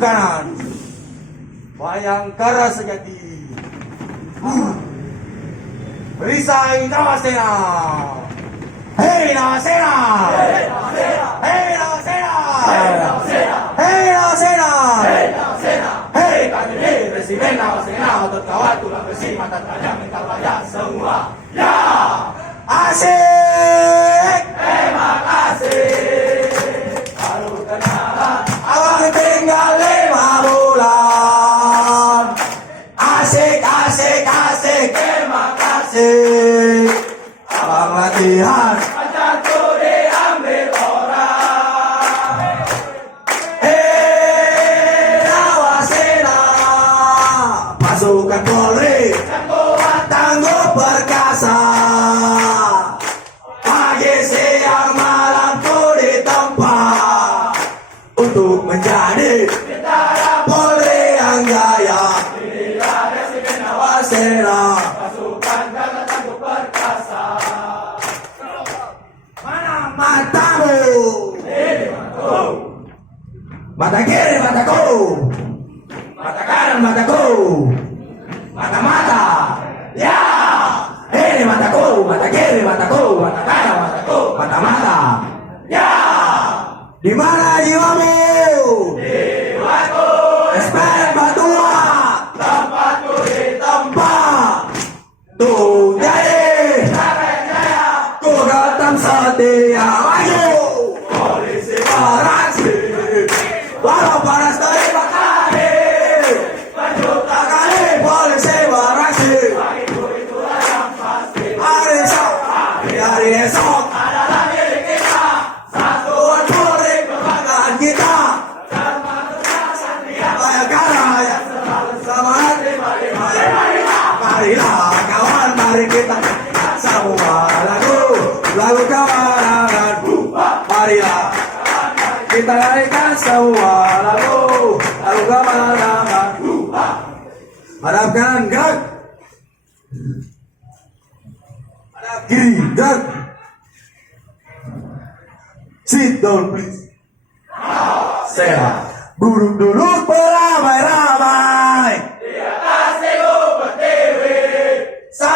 kanan. Bayangkara sejati. Perisai Nawasena. Hei Nawasena. Hei Nawasena. Hei Nawasena. Hei Nawasena. Hei Nawasena. Hei KTP Presiden Nawasena otot kawat tulang besi mata tajam mental baja semua. Ya. Asik. Terima kasih. Baru kenal. Abang tinggal 5 bulan. Asik, asik, asik. Terima kasih. Abang latihan. Pacarku diambil orang. Nawasena. Pasukan Polri. Tangguh perkasa. Pagi, siang, malam ku ditempa untuk menjadi tentara Polri yang jaya. Inilah Presiden Nawasena. Pasukan jaga tangguh perkasa. Mana matamu? Ini mataku. Mata kiri mataku. Mata kanan mataku. Mata-mata. Ya. Ini mataku. Mata kiri mataku. Mata kanan mataku. Mata-mata. Ya. Di mana jiwamu? Jiwaku. SPM Batua. Tempatku di tempat. Tuh jadi. Ku datang setia maju. Polisi beraksi. Walau panas terima kasih. Berjuta kali polisi beraksi. Bagiku itulah yang pasti. Hari esok. Hari esok adalah milik kita. Satuan Polri kebanggaan kita. Bayangkara yang selalu semangat. Marilah kawan, mari kita semua lagu kemenangan. Marilah kita nyanyikan semua lagu kemenangan. Hadap kanan gerak. Hadap kiri gerak. Sit down please. Sehat. Duduk dulu pelan.